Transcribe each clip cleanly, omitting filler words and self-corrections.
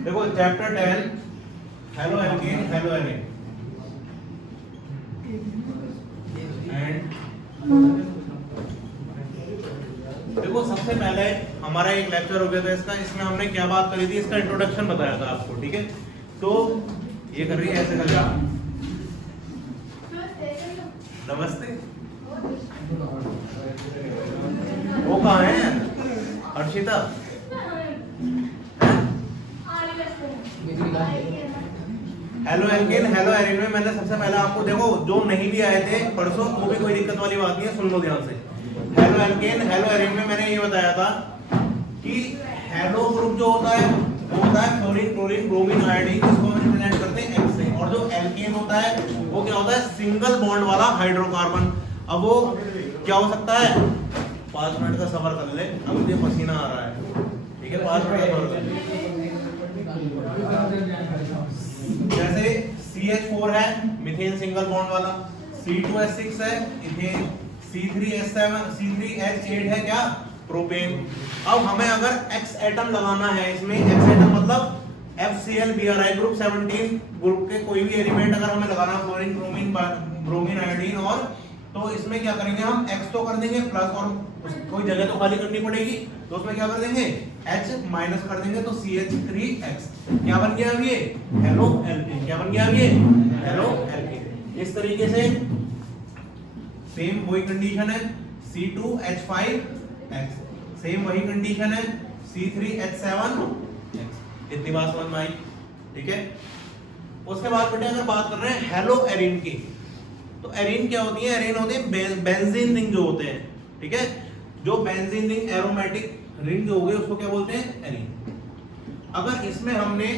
देखो chapter 10 halo alkane hello Erin and देखो सबसे पहले हमारा एक लेक्चर हो गया था इसका, इसमें हमने क्या बात करी थी, इसका इंट्रोडक्शन बताया था आपको, ठीक है। तो ये कर रही है ऐसे कर, नमस्ते, वो कहाँ है Harshita? Halo alkane hello Erin में मैंने सबसे पहले आपको, देखो जो नहीं भी आए थे परसों वो भी कोई दिक्कत वाली बात नहीं है, सुन लो ध्यान से। हेलो एल्केन हेलो एरिन में मैंने ये बताया था कि हेलो ग्रुप जो होता है वो होता है फ्लोरीन क्लोरीन ब्रोमीन आयोडीन, जिसको हम रिप्रेजेंट करते हैं X से, और जो एल्केन होता है वो क्या होता है, सिंगल बॉन्ड वाला हाइड्रोकार्बन। अब वो क्या हो सकता है, 5 मिनट का सफर कर ले, अब मुझे पसीना आ रहा है, ठीक है, 5 मिनट का सफर कर ले। जैसे CH4 है मीथेन सिंगल बॉन्ड वाला, C2H6 है इथेन, C3H8 है क्या, प्रोपेन। अब हमें अगर X एटम लगाना है इसमें, X एटम मतलब FClBrI ग्रुप 17 ग्रुप के कोई भी एलिमेंट अगर हमें लगाना है, फ्लोरीन क्रोमीन ब्रोमीन आयोडीन, और तो इसमें क्या करेंगे हम, X तो कर देंगे प्लस, और कोई जगह तो खाली करनी पड़ेगी, तो उसमें क्या कर देंगे, H माइनस कर देंगे, तो CH3X क्या बन गया अब ये, हेलो एल्केन। क्या बन गया अब ये, हेलो एल्केन। इस तरीके से सेम वही कंडीशन है C2H5X, सेम वही कंडीशन है C3H7X। इतनी बात समझ में आई, ठीक है। उसके बाद बेटे अगर बात कर रहे हैं हेलो एरिन की, तो एरिन क्या होती है, एरिन होते हैं बेंजीन रिंग जो होते हैं, ठीक है। जो बेंजीन रिंग एरोमेटिक रिंग जो हो गए उसको क्या बोलते हैं, एरिन। अगर इसमें हमने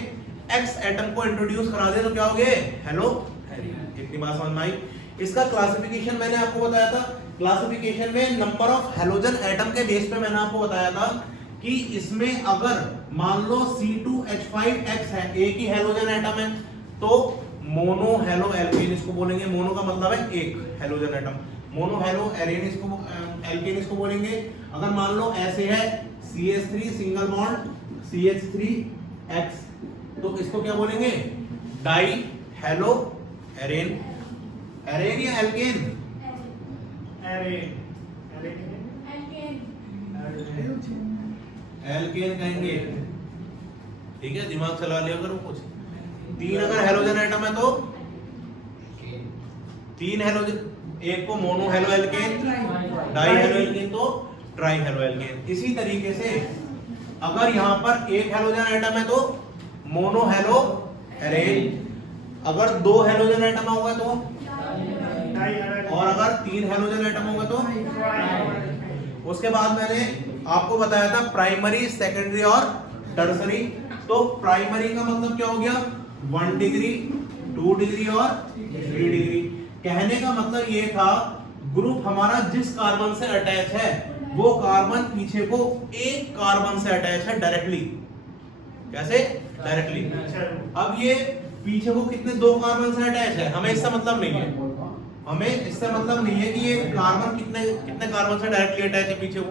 X एटम को इंट्रोड्यूस करा दिया तो क्या हो गए, हेलो एरिन। इतनी बात समझ में आई। इसका क्लासिफिकेशन मैंने आपको बताया था, क्लासिफिकेशन में नंबर ऑफ हेलोजन एटम के बेस पे मैंने आपको बताया था कि इसमें अगर मान लो C2H5X है, एक ही हेलोजन एटम है, तो मोनो हेलो एल्केन इसको बोलेंगे। मोनो का मतलब है एक halogen atom, mono hello Erin इसको एल्केन इसको बोलेंगे। अगर मान लो ऐसे है CH3 सिंगल बॉन्ड CH3X, तो इसको क्या बोलेंगे, डाई हेलो एरिन। एरिन या एल्केन, एल्केन कहेंगे, ठीक है, दिमाग चला लिया करो कुछ। 3 अगर हेलोजन एटम है तो 3 हेलोजन, एक को mono halo alkane, die halo alkane तो ट्राई हेलो एल्केन। इसी तरीके से अगर यहां पर एक हेलोजन एटम है तो मोनो हेलो एरिन, अगर 2 हेलोजन एटम होगा तो, और अगर 3 हेलोजन एटम होगा तो। उसके बाद मैंने आपको बताया था प्राइमरी सेकेंडरी और टर्सरी। तो प्राइमरी का मतलब क्या हो गया, 1 डिग्री 2 डिग्री और 3 डिग्री। कहने का मतलब ये था ग्रुप हमारा जिस कार्बन से अटैच है वो कार्बन पीछे को एक कार्बन से अटैच है डायरेक्टली। कैसे, डायरेक्टली। अब ये पीछे को कितने, 2 कार्बन से अटैच है, हमें इससे मतलब नहीं है, हमें इससे मतलब नहीं है कि ये कार्बन कितने कार्बन से डायरेक्टली अटैच है पीछे को,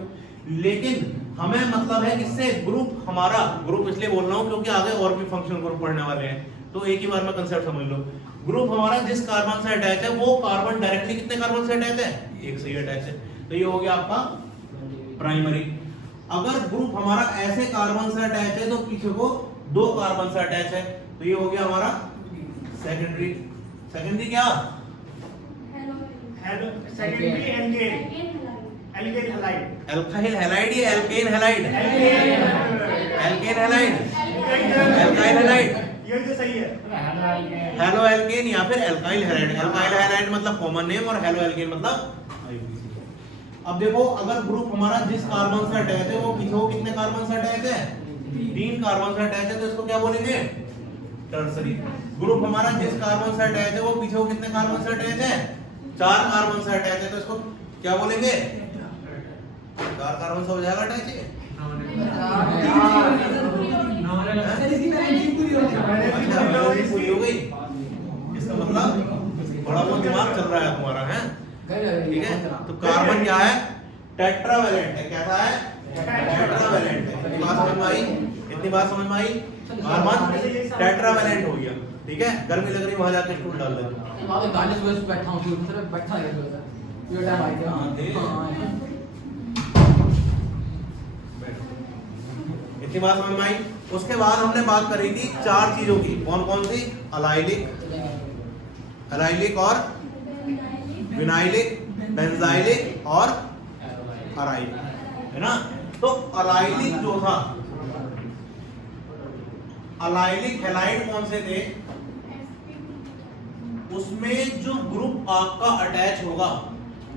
लेकिन हमें मतलब है इससे ग्रुप हमारा, ग्रुप इसलिए बोल रहा हूं क्योंकि आगे और भी फंक्शनल ग्रुप पढ़ने वाले हैं, तो एक ही बार में कंसेप्ट समझ लो। ग्रुप हमारा जिस कार्बन से अटैच है वो कार्बन डायरेक्टली कितने कार्बन से अटैच है, एक से ही अटैच है, तो ये हो गया आपका प्राइमरी। अगर ग्रुप हमारा ऐसे कार्बन से अटैच है तो पीछे को 2 कार्बन से अटैच है, तो ये हो गया हमारा सेकेंडरी। सेकेंडरी क्या, secondary alkane halide, alkyl halide या alkane halide, alkane halide, alkyl halide, ये जो सही है, हेलो एल्केन या फिर अल्काइल हैलाइड। अल्काइल हैलाइड मतलब कॉमन नेम और हेलो एल्केन मतलब। अब देखो अगर ग्रुप हमारा जिस कार्बन से अटैच है वो पीछे कितने कार्बन से अटैच है, 3 कार्बन से अटैच है, तो इसको क्या बोलेंगे, टर्सरी। ग्रुप हमारा जिस कार्बन से अटैच है वो पीछे कितने कार्बन से अटैच है, 4 कार्बन से अटैच है, तो इसको क्या बोलेंगे, 4 कार्बन से हो जाएगा अटैच है। अच्छा पूरी हो गई, इसका मतलब बड़ा बहुत दिमाग चल रहा है तुम्हारा, है ठीक है। तो कार्बन क्या है, टेट्रावैलेंट है, कैसा है, टेट्रावैलेंट है। बात समझ में आई। इतनी बात समझ में आई? कार्बन टेट्रावैलेंट हो गया, ठीक है। गर्मी लग रही वहां जाके स्टूल डाल दे। गाने सुबह से बैठा हूँ सिर्फ बैठा है ये टाइम आ गया। इतनी बात समझ में आई? उसके बाद हमने बात करी थी चार चीजों की, कौन कौन सी? अलाइलिक और विनाइलिक, बेंजाइलिक और अराइलिक, है ना। तो अलाइलिक जो था, अलाइलिक हैलाइड कौन से थे? उसमें जो ग्रुप आपका अटैच होगा,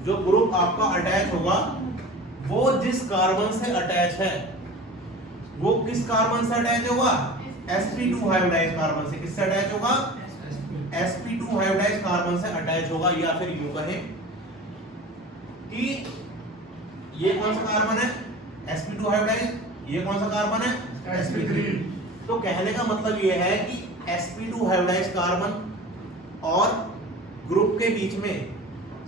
जो ग्रुप आपका अटैच होगा वो जिस कार्बन से अटैच है, वो किस कार्बन से अटैच होगा? sp2 हाइब्रिडाइज कार्बन से। किससे अटैच होगा? sp2 हाइब्रिडाइज कार्बन से अटैच होगा। या फिर यूं कहें कि ये कौन सा कार्बन है? sp2 hybridise. ये कौन सा कार्बन है? sp3। तो कहने का मतलब ये है कि sp2 हाइब्रिडाइज कार्बन और ग्रुप के बीच में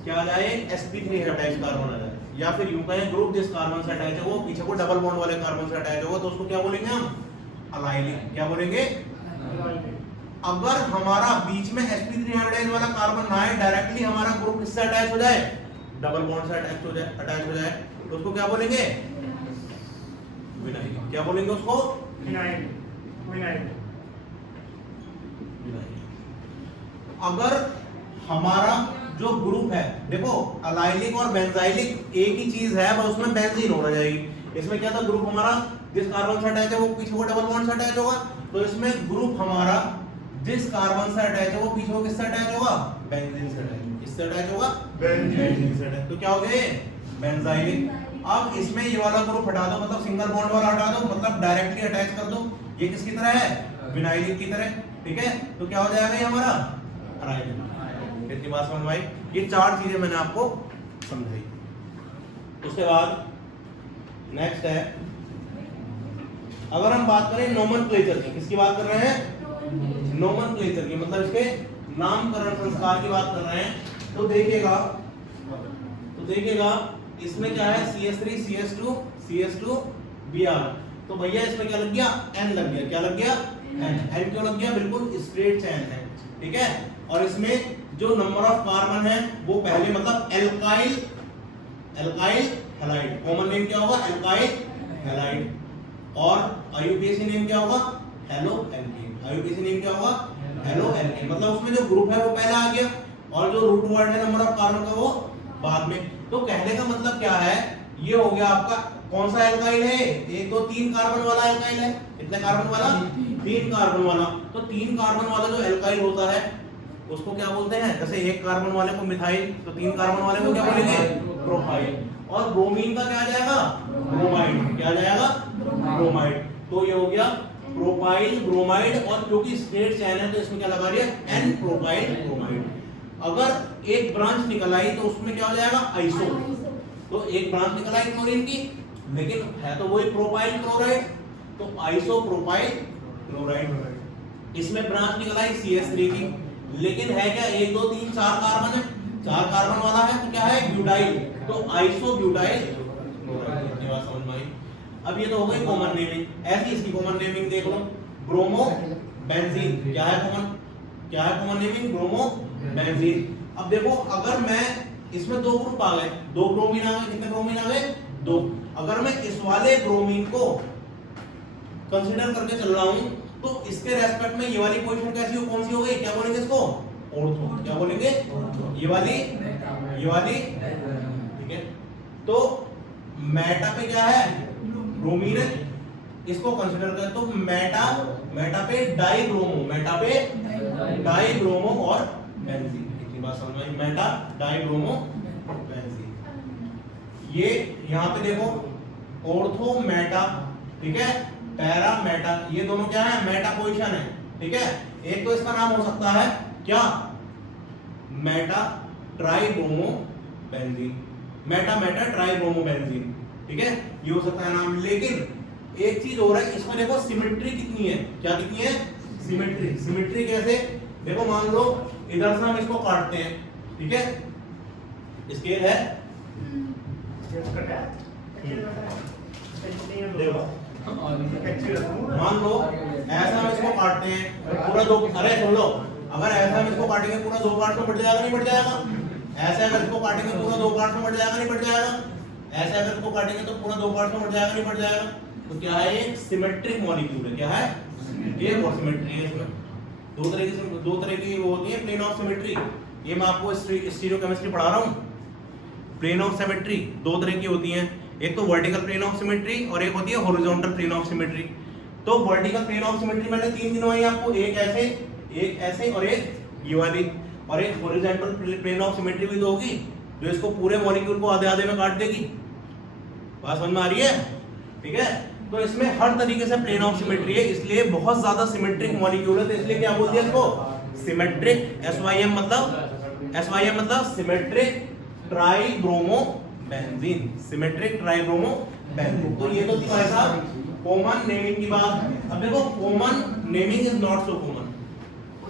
क्या आ जाए? sp3 हाइब्रिडाइज कार्बन आ जाए। या फिर यूं कहें ग्रुप जिस कार्बन से अटैच है वो पीछे को डबल बॉन्ड वाले कार्बन से अटैच होगा, तो उसको क्या बोलेंगे हम? अलाइलिक। क्या बोलेंगे? अगर हमारा बीच में sp3 हाइब्रिडाइज वाला कार्बन ना है, डायरेक्टली हमारा ग्रुप किससे अटैच हो जाए? डबल बॉन्ड से अटैच हो जाए, तो उसको क्या बोलेंगे? विनाइल। क्या बोलेंगे उसको? विनाइल। अगर हमारा जो ग्रुप है, देखो अलाइलिक और बेंजाइलिक एक ही चीज है, बस उसमें बेंजीन होना जाएगी। इसमें क्या था? ग्रुप हमारा जिस कार्बन से अटैच है वो पीछे को डबल बॉन्ड से अटैच होगा, तो इसमें ग्रुप हमारा जिस कार्बन से अटैच है वो पीछे को किससे अटैच होगा? बेंजीन से अटैच। किससे अटैच होगा? बेंजीन से अटैच। तो क्या हो गए? बेंजाइलिक। अब इसमें ये वाला ग्रुप हटा दो, मतलब सिंगल बॉन्ड वाला हटा दो, मतलब डायरेक्टली अटैच कर दो। ये किसकी तरह है? विनाइलिक की तरह, ठीक है। तो क्या हो जाएगा ये हमारा? अराइलिक। इतनी बात समझ में आई? ये चार चीजें मैंने आपको समझाई। उसके बाद नेक्स्ट है, अगर हम बात करें नोमेनक्लेचर की, किसकी बात कर रहे हैं? नोमेनक्लेचर की, मतलब इसके नामकरण संस्कार की बात कर रहे हैं। तो देखिएगा इसमें क्या है? CH3 CH2 CH2 Br। तो भैया इसमें क्या लग गया? N लग गया। क्या लग गया? N क्यों लग गया? बिल्कुल स्ट्रेट चेन है, ठीक है। और इसमें जो नंबर ऑफ कार्बन है वो पहले, मतलब एल्काइल हैलाइड, कॉमन नेम क्या होगा? Alkyl halide. और आईयूपीएसी नेम क्या होगा? Halo alkane. आईयूपीएसी नेम क्या होगा? Halo alkane. मतलब उसमें जो ग्रुप है वो पहले आ गया और जो रूट वर्ड है नंबर ऑफ कार्बन का वो बाद में। तो कहने का मतलब क्या है? ये हो गया आपका कौन सा एल्काइल है? 1 2 3 कार्बन वाला एल्काइल है। कितने कार्बन वाला? 3 कार्बन वाला। तो 3 कार्बन वाला जो एल्काइल होता है उसको क्या बोलते हैं? जैसे 1 कार्बन वाले को मिथाइल, तो 3 कार्बन वाले को क्या बोलेंगे? प्रोपाइल। और ब्रोमीन का क्या आ जाएगा? ब्रोमाइड। क्या आ जाएगा? ब्रोमाइड। तो ये हो गया प्रोपाइल, ब्रोमाइड। और क्योंकि स्ट्रेट चेन है तो इसमें क्या लगा दिया? N propyl bromide. अगर एक ब्रांच निकल आई तो उसमें क्या हो जाएगा? आइसो। तो एक ब्रांच निकल आई क्लोरीन की, लेकिन है तो वही प्रोपाइल क्लोराइड, तो आइसो प्रोपाइल क्लोराइड। इसमें ब्रांच निकल आई CH3 की, लेकिन है क्या? 1 2 3 4 कार्बन है, 4 कार्बन वाला है, तो क्या है? ब्यूटाइल। तो आइसो ब्यूटाइल क्लोराइड। ये बात समझ में आई? अब ये तो हो गई कॉमन नेमिंग। ऐसी इसकी कॉमन नेमिंग देख लो, ब्रोमो बेंजीन। क्या है कॉमन नेमिंग? Bromo benzene. अब देखो अगर मैं इसमें 2 ग्रुप आ गए, 2 ब्रोमीन आ गए। कितने ब्रोमीन आ गए? 2। अगर मैं इस वाले ब्रोमीन को कंसीडर करके चल रहा हूं तो इसके रेस्पेक्ट में ये वाली पोजीशन कैसी हो? कौन सी हो गई? क्या बोलेंगे इसको? ऑर्थो। क्या बोलेंगे? ये वाली, ठीक है। तो मेटा पे क्या है? ब्रोमीन है, इसको कंसीडर करें तो मेटा पे डाइब्रोमो और बेंजीन। इतनी बात समझ में आई? Meta dibromo benzene. ये यहां पे देखो ऑर्थो मेटा, ठीक है, पैरा मेटा, ये दोनों क्या है? मेटा पोजीशन है, ठीक है। एक तो इसका नाम हो सकता है क्या? Meta tribromo benzene, Meta tribromo benzene, ठीक है, ये हो सकता है नाम। लेकिन एक चीज हो रहा है इसमें, देखो सिमेट्री कितनी है? क्या कितनी है? सिमेट्री कैसे? देखो मान लो इधर से हम इसको काटते हैं, ठीक है, स्केल है, देखो मान लो ऐसा हम इसको काटते हैं पूरा दो, अरे सुन लो, अगर ऐसा हम इसको काटेंगे पूरा दो पार्ट में बट जाएगा नहीं बट जाएगा? ऐसे अगर इसको काटेंगे पूरा दो पार्ट में बट जाएगा नहीं बट जाएगा? ऐसे अगर इसको काटेंगे तो पूरा दो पार्ट में बट जाएगा नहीं बट जाएगा? तो क्या है, ये सिमेट्रिक मॉलिक्यूल है। क्या है ये? वो सिमेट्री है। इसमें दो तरह की वो होती है प्लेन ऑफ सिमेट्री। ये मैं आपको स्टीरियोकेमिस्ट्री पढ़ा रहा हूँ। प्लेन ऑफ सिमेट्री दो तरह की होती हैं, एक तो वर्टिकल प्लेन ऑफ सिमेट्री और एक होती है हॉरिजॉन्टल प्लेन ऑफ सिमेट्री। तो वर्टिकल प्लेन ऑफ सिमेट्री मैंने तीन गिनवाई आपको, एक ऐसे और एक ये वाली, और एक हॉरिजॉन्टल प्लेन ऑफ सिमेट्री भी तो होगी जो इसको पूरे मॉलिक्यूल को आधे आधे में काट देगी। बात समझ में आ रही है? ठीक है, तो इसमें हर तरीके से प्लेन ऑफ सिमेट्री है, इसलिए बहुत ज्यादा सिमेट्रिक मॉलिक्यूल है, तो इसलिए क्या बोल दिया इसको सिमेट्रिक। SYM मतलब symmetric tribromo benzene, symmetric tribromo benzene. तो ये तो थी भाई साहब कॉमन नेमिंग की बात। अब देखो common naming is not so common,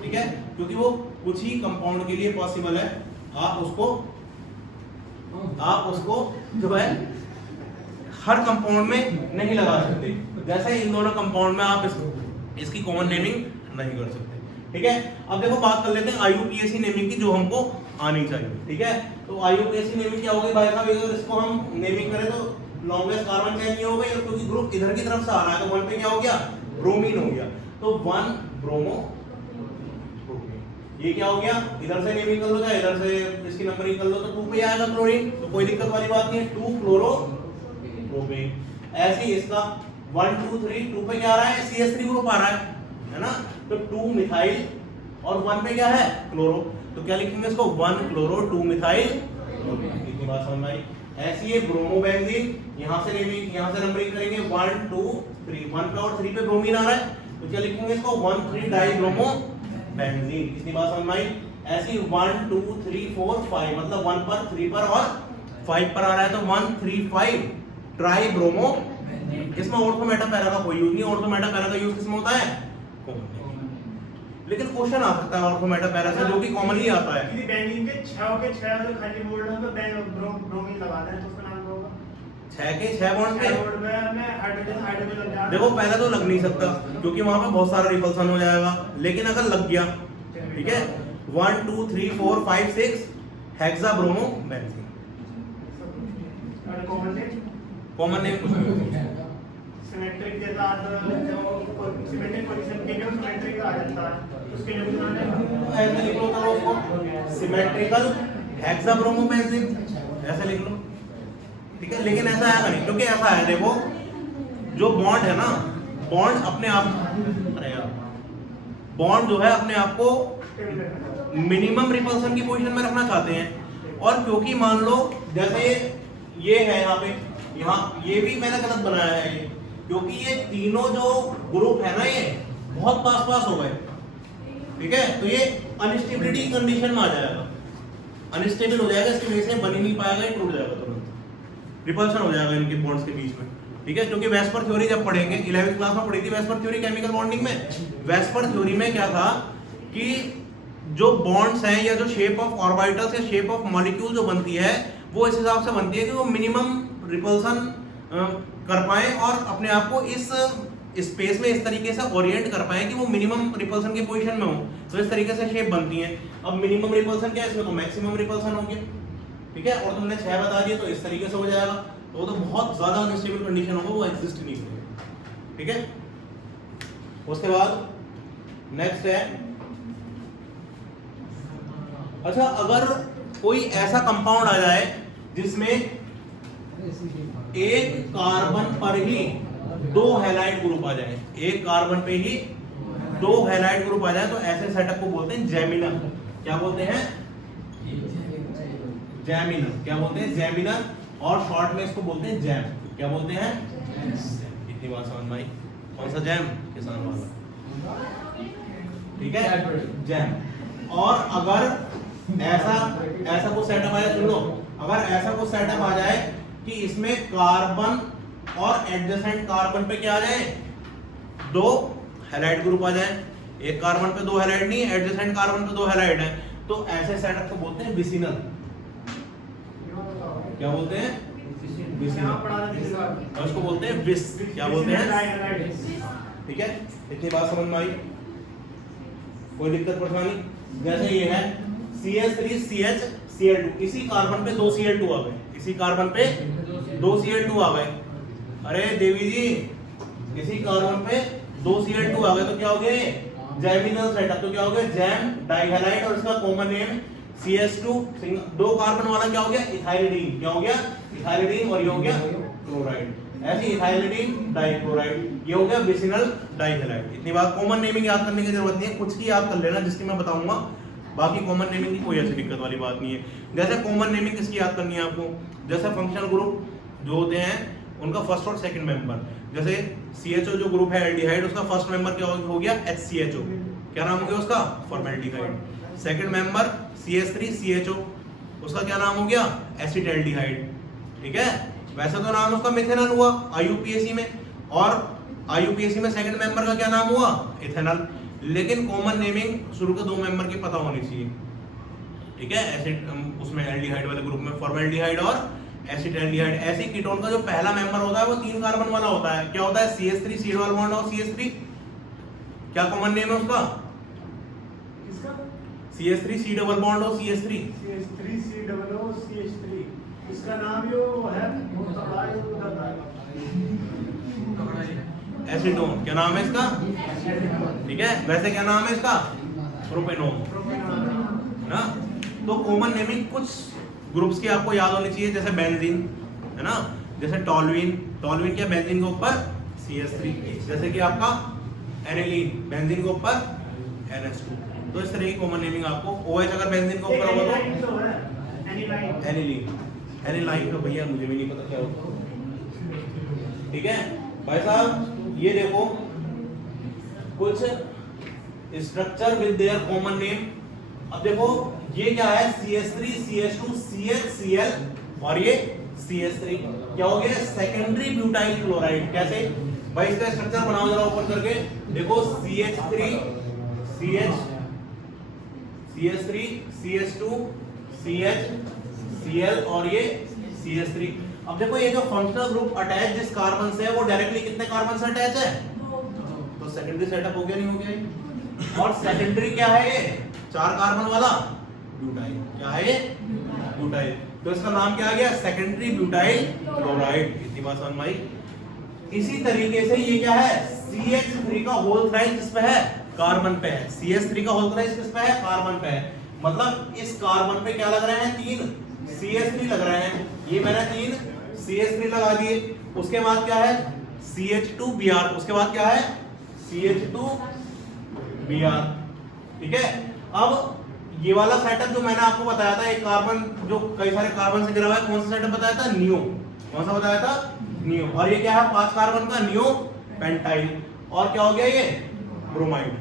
ठीक है, क्योंकि वो कुछ ही कंपाउंड के लिए पॉसिबल है। आप उसको जो है हर कंपाउंड में नहीं लगा सकते, जैसे इन दोनों कंपाउंड में आप इसकी कॉमन नेमिंग नहीं कर सकते। ठीक है, अब देखो बात कर लेते हैं IUPAC नेमिंग की, जो हमको आनी चाहिए। ठीक है, तो IUPAC नेमिंग क्या होगी भाई साहब? अगर इसको हम नेमिंग करें तो लॉन्गेस्ट कार्बन चेन ये हो गई, क्योंकि ग्रुप इधर की तरफ से आ रहा है तो वन पे क्या हो गया, ब्रोमीन हो गया, तो 1 ब्रोमो ब्रोमीन। ये क्या हो गया, इधर से नेमिंग कर लो या इधर से इसकी नंबरिंग कर लो तो 2 पे आएगा क्लोरीन, तो कोई दिक्कत वाली बात नहीं है, 2 क्लोरो ब्रोमीन। ऐसे ही इसका 1 2 3 2 पे क्या आ रहा है, CH3 ग्रुप आ रहा है ना, तो 2 मिथाइल और 1 पे क्या है, क्लोरो, तो क्या लिखेंगे इसको 1 क्लोरो 2 मिथाइल। इतनी बात समझ में आई? ऐसी है ब्रोमोबेंजीन, यहां से नंबरिंग करेंगे 1 2 3, 1 पे और 3 पे ब्रोमीन आ रहा है, तो क्या लिखेंगे इसको 1 3 डाई ब्रोमो बेंजीन। इतनी बात समझ में आई? ऐसी 1 2 3 4 5, मतलब 1 पर 3 पर और 5 पर आ रहा है, तो 1 3 5 ट्राई ब्रोमो। इसमें ऑर्थो मेटा पैरा का कोई यूज नहीं, ऑर्थो मेटा पैरा का यूज किसमें होता है, लेकिन क्वेश्चन आ सकता है ऑर्थो मेटा पैरा से, जो कि कॉमनली आता है। यदि बेंजीन के 6 के 6 अगर खाली बोल्ड हो तो ब्रोमीन लगा दें तो उसका नाम क्या होगा? 6 के 6 बॉन्ड पे बोल्ड में हमें हाइड्रोजन लग जाएगा। देखो पहले तो लग नहीं सकता क्योंकि वहां पे बहुत सारा रिपल्सन हो जाएगा, लेकिन अगर लग गया, ठीक है, 1 2 3 4 5 6 हेक्सा ब्रोमो बेंजीन। और कॉमन नेम कुछ नहीं, सिमेट्रिक के साथ जो सिमेट्रिक पोजीशन के लिए सिमेट्रिक आ जाता है, उसके लिए भी नाम है ऐसे लिख लो करो उसको सिमेट्रिकल हेक्सा ब्रोमो बेंजीन, ऐसे लिख लो। ठीक है, लेकिन ऐसा आएगा नहीं, क्योंकि ऐसा है, देखो जो बॉन्ड है ना, बॉन्ड अपने आप, अरे यार, बॉन्ड जो है अपने आप को मिनिमम रिपल्सन की पोजीशन में रखना चाहते हैं, और क्योंकि मान लो जैसे ये है यहाँ ये भी मैंने गलत बनाया है ये, क्योंकि ये तीनों जो ग्रुप है ना ये बहुत पास हो गए, ठीक है, तो ये अनस्टेबिलिटी कंडीशन में आ जाएगा, अनस्टेबल हो जाएगा, इसकी वजह से बन ही नहीं पाएगा, ये टूट जाएगा तुरंत, रिपल्सन हो जाएगा इनके बॉन्ड्स के बीच में। ठीक है, क्योंकि वेस्पर थ्योरी जब पढ़ेंगे, 11वीं क्लास में पढ़ी थी वेस्पर थ्योरी केमिकल बॉन्डिंग में। वेस्पर थ्योरी में क्या था कि जो बॉन्ड्स हैं या जो शेप ऑफ ऑर्बिटल्स या शेप ऑफ मॉलिक्यूल जो बनती है वो इस हिसाब से बनती है कि वो मिनिमम रिपल्सन कर पाए और अपने आप को इस स्पेस में इस तरीके से ओरिएंट कर पाए कि वो मिनिमम रिपल्सन की पोजीशन में हो, तो इस तरीके से शेप बनती है। अब मिनिमम रिपल्सन क्या है, इसमें तो मैक्सिमम रिपल्सन हो गया, ठीक है, और तुमने 6 बता दिए तो इस तरीके से हो जाएगा, तो वो तो बहुत ज्यादा अनस्टेबल कंडीशन होगा, वो एग्जिस्ट नहीं करेगा। ठीक है, उसके बाद नेक्स्ट है, अच्छा अगर कोई ऐसा कंपाउंड आ जाए जिसमें एक कार्बन पर ही 2 हैलाइड ग्रुप आ जाए, एक कार्बन पे ही 2 हैलाइड ग्रुप आ जाए, तो ऐसे सेटअप को बोलते हैं जैमिनर। क्या बोलते हैं, जैमिनर। क्या बोलते हैं, जैमिनर, और शॉर्ट में इसको बोलते हैं जैम। क्या बोलते हैं, इतनी बात समझ में आई? कौन सा जैम, किसान वाला, ठीक है, जैम। और अगर ऐसा कुछ सेटअप आ जाए, सुन लो, अगर ऐसा कुछ सेटअप आ जाए कि इसमें कार्बन और एडजेसेंट कार्बन पे क्या आ जाए, 2 हैलाइड ग्रुप आ जाए, एक कार्बन पे 2 हैलाइड नहीं, एडजेसेंट कार्बन पे 2 हैलाइड है, तो ऐसे सेटअप को बोलते हैं विसिनल। क्या बोलते हैं, यहाँ पढ़ा था जिसका और उसको बोलते हैं विस, क्या बोलते हैं? डाइहाइड्राइड। ठीक है, इतनी बात समझ में आई? कोई दिक्कत परेशानी? जैसे ये है CH3CH Cl2, इसी कार्बन पे 2 Cl2 आ गए, इसी कार्बन पे 2 Cl2 आ गए। अरे देवी जी, इसी कार्बन पे 2 Cl2 आ गए तो क्या हो गया ये? जैमिनल सेटअप। तो क्या हो गया? जैम डाइहैलाइड, और इसका कॉमन नेम CH2, 2 कार्बन वाला क्या हो गया? इथाइलिडीन। क्या हो गया? इथाइलिडीन, और ये हो गया क्लोराइड। ऐसे इथाइलिडीन डाइक्लोराइड, ये हो गया विसिनल डाइहैलाइड। इतनी बात, कॉमन नेमिंग याद करने की जरूरत नहीं है, कुछ की याद कर लेना जिसकी मैं बताऊंगा, बाकी कॉमन नेमिंग की कोई ऐसी दिक्कत वाली बात नहीं है। जैसे कॉमन नेमिंग किसकी याद करनी है आपको? जैसे फंक्शनल ग्रुप जो होते हैं उनका फर्स्ट और सेकंड मेंबर, जैसे CHO जो ग्रुप है एल्डिहाइड, उसका फर्स्ट मेंबर क्या हो गया? HCHO। क्या नाम हो गया उसका? फॉर्मेल्डिहाइड। सेकंड मेंबर CH3CHO, उसका क्या नाम हो गया? एसिटाल्डिहाइड। ठीक है, वैसे तो नाम उसका मिथेनॉल हुआ IUPAC में, और IUPAC में सेकंड मेंबर का क्या नाम हुआ? इथेनॉल। लेकिन कॉमन नेमिंग शुरू के 2 मेंबर की पता होनी चाहिए। ठीक है, एसिड उसमें एल्डिहाइड वाले ग्रुप में फॉर्मेल्डिहाइड और एसिटाल्डिहाइड। ऐसे कीटोन का जो पहला मेंबर होता है वो 3 कार्बन वाला होता है। क्या होता है? CH3 C डबल बॉन्ड और CH3, क्या कॉमन नेम है उसका? इसका CH3 C डबल बॉन्ड और CH3, CH3COO इसका नाम जो है एसीटोन। क्या नाम है इसका? ठीक है, वैसे क्या नाम है इसका? प्रोपेनोन, है ना? तो कॉमन नेमिंग कुछ ग्रुप्स की आपको याद होनी चाहिए, जैसे बेंजीन, है ना? जैसे टॉलुइन, टॉलुइन क्या? बेंजीन के ऊपर CH3। जैसे कि आपका एनिलीन, बेंजीन के ऊपर NH2। तो इस तरह की कॉमन नेमिंग आपको, OH अगर बेंजीन के ऊपर होगा तो एनिलीन, एनिलाइन तो भैया मुझे भी नहीं पता क्या होता। ठीक है भाई साहब, ये देखो कुछ structure with their common name. अब देखो ये क्या है? CH3 CH2 CH Cl और ये CH3, क्या हो गया? Secondary butyl chloride. कैसे भाई? इसका स्ट्रक्चर बनाओ जरा ऊपर करके देखो, CH3 CH CH3 CH2 CH Cl और ये CH3। अब देखो ये जो फंक्शनल ग्रुप अटैच जिस कार्बन से है वो डायरेक्टली कितने कार्बन से अटैच है? तो सेकेंडरी सेटअप हो गया, नहीं हो गया ये? और सेकेंडरी क्या है ये? 4 कार्बन वाला ब्यूटाइल। क्या है ये? ब्यूटाइल। तो इसका नाम क्या आ गया? Secondary butyl chloride. इतनी बात समझ में आई? इसी तरीके से ये क्या है? CH3 का होल थ्राइस किस पे है? कार्बन पे है। CH3 का होल थ्राइस किस पे है? कार्बन पे है। मतलब इस कार्बन पे क्या लग रहे हैं? 3 CH3 लग रहे हैं। ये मैंने 3 CH3 लगा दिए। उसके बाद क्या है? CH2Br। उसके बाद क्या है? CH2Br। ठीक है, अब ये वाला सेटअप जो मैंने आपको बताया था, एक कार्बन जो कई सारे कार्बन से घिरा हुआ है, कौन सा सेटअप बताया था? नियो। कौन सा बताया था? नियो। और ये क्या है? 5 कार्बन का नियो पेंटाइल। और क्या हो गया ये? ब्रोमाइड।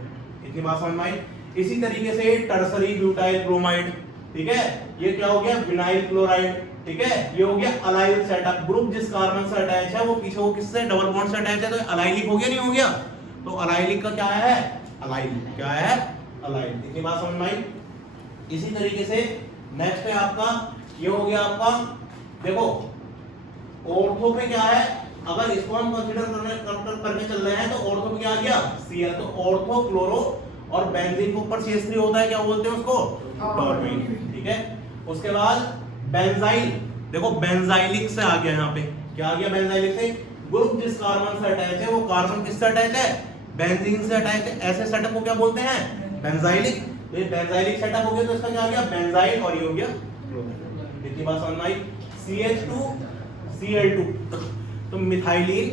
इतनी बात समझ में आई? इसी तरीके से टर्सरी ब्यूटाइल ब्रोमाइड। ठीक है, ये क्या हो गया? Vinyl chloride. ठीक है, ये हो गया अलाइल सेटअप। ग्रुप जिस कार्बन से अटैच है वो पीछे वो किससे? डबल बॉन्ड से अटैच है, तो अलाइलिक हो गया, नहीं हो गया? तो अलाइलिक का क्या है? अलाइल। क्या है? अलाइल। इतनी बात समझ में आई? इसी तरीके से नेक्स्ट है आपका, ये हो गया आपका, देखो ऑर्थो पे क्या है? अगर इसको हम कंसीडर करके चल रहे हैं तो ऑर्थो पे क्या आ गया? Cl। तो ऑर्थो क्लोरो और बेंजीन के ऊपर CH3 होता है, क्या बोलते हैं उसको? टॉलुइन। ठीक है, उसके बाद बेंजाइल। देखो बेंजाइलिक से आ गया, यहाँ पे क्या आ गया? बेंजाइलिक से ग्रुप जिस कार्बन से अटैच है वो कार्बन किससे अटैच है? बेंजीन से अटैच है। ऐसे सेटअप को क्या बोलते हैं? बेंजाइलिक। तो ये बेंजाइलिक सेटअप हो गया, तो इसका क्या आ गया? बेंजाइल, और ये हो गया क्लोराइड। इतनी बात समझ में आई? CH2Cl2 तो मिथाइलिन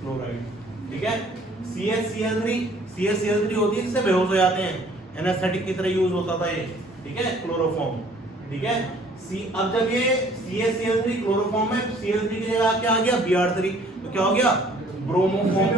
क्लोराइड। ठीक है, CHCl3 होती है, जिससे बेहोश हो जाते हैं, एनेस्थेटिक की तरह यूज होता था ये। ठीक है, क्लोरोफॉर्म। ठीक है, अब जब ये CHCl3 क्लोरोफॉर्म में, Cl3 की जगह क्या आ गया? Br3। तो क्या हो गया? ब्रोमोफॉर्म।